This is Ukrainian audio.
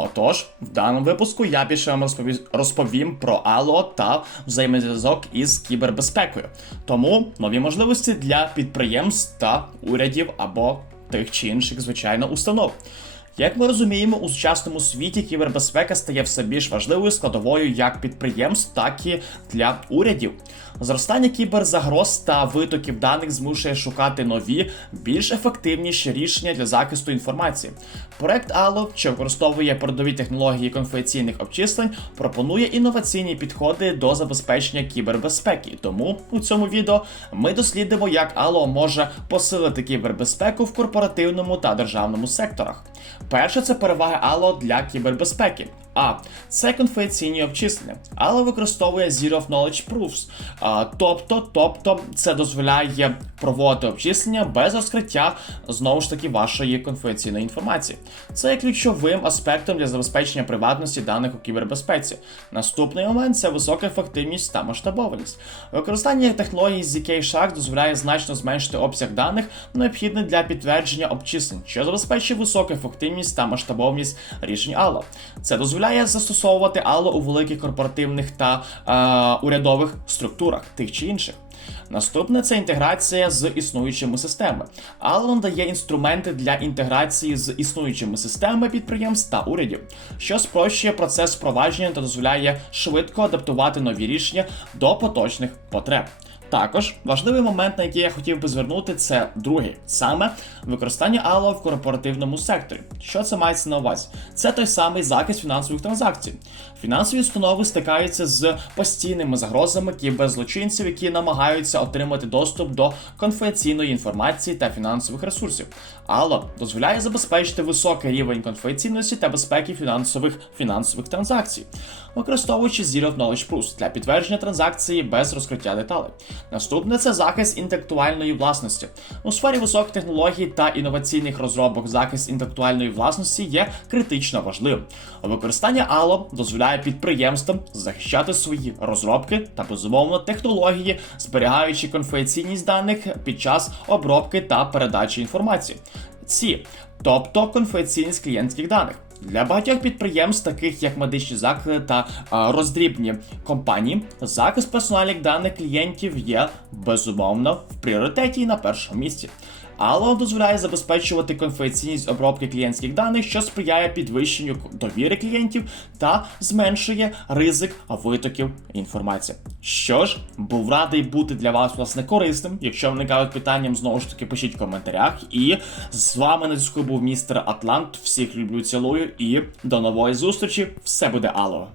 Отож, в даному випуску я більше вам розпові- розповім про Ало та взаємозв'язок із кібербезпекою. Тому нові можливості для підприємств та урядів або тих чи інших, звичайно, установ. Як ми розуміємо, у сучасному світі кібербезпека стає все більш важливою складовою як підприємств, так і для урядів. Зростання кіберзагроз та витоків даних змушує шукати нові, більш ефективніші рішення для захисту інформації. Проект Allo, що використовує передові технології конфіденційних обчислень, пропонує інноваційні підходи до забезпечення кібербезпеки. Тому у цьому відео ми дослідимо, як Allo може посилити кібербезпеку в корпоративному та державному секторах. Перше це переваги Allo для кібербезпеки. А. Це конфіденційні обчислення. Але використовує Zero of Knowledge Proofs. А, тобто, тобто, це дозволяє проводити обчислення без розкриття знову ж таки вашої конфіденційної інформації. Це є ключовим аспектом для забезпечення приватності даних у кібербезпеці. Наступний момент це висока ефективність та масштабованість. Використання технології ZK-Shark дозволяє значно зменшити обсяг даних, необхідних для підтвердження обчислень, що забезпечує високу ефективність та масштабовність рішень Allo. Це дозволяє застосовувати Allo у великих корпоративних та е, урядових структурах тих чи інших. Наступне це інтеграція з існуючими системами. Allo надає інструменти для інтеграції з існуючими системами підприємств та урядів, що спрощує процес впровадження та дозволяє швидко адаптувати нові рішення до поточних потреб. Також важливий момент, на який я хотів би звернути, це другий саме використання Allo в корпоративному секторі. Що це мається на увазі? Це той самий захист фінансових транзакцій. Фінансові установи стикаються з постійними загрозами кіберзлочинців, які намагаються отримати доступ до конфіденційної інформації та фінансових ресурсів. Allo дозволяє забезпечити високий рівень конфіденційності та безпеки фінансових фінансових транзакцій, використовуючи Zero Knowledge Proofs для підтвердження транзакції без розкриття деталей. Наступне це захист інтелектуальної власності. У сфері високих технологій та інноваційних розробок захист інтелектуальної власності є критично важливим. Використання Allo дозволяє підприємствам захищати свої розробки та безумовно технології, зберігаючи конфіденційність даних під час обробки та передачі інформації. Ці, тобто конфіденційність клієнтських даних. Для багатьох підприємств, таких як медичні заклади та а, роздрібні компанії, захист персональних даних клієнтів є безумовно пріоритеті на першому місці. Allo дозволяє забезпечувати конфіденційність обробки клієнтських даних, що сприяє підвищенню довіри клієнтів та зменшує ризик витоків інформації. Що ж, був радий бути для вас власне корисним. Якщо виникають питання, знову ж таки пишіть в коментарях. І з вами на зв'язку був містер Атлант. Всіх люблю, цілую і до нової зустрічі. Все буде Алло!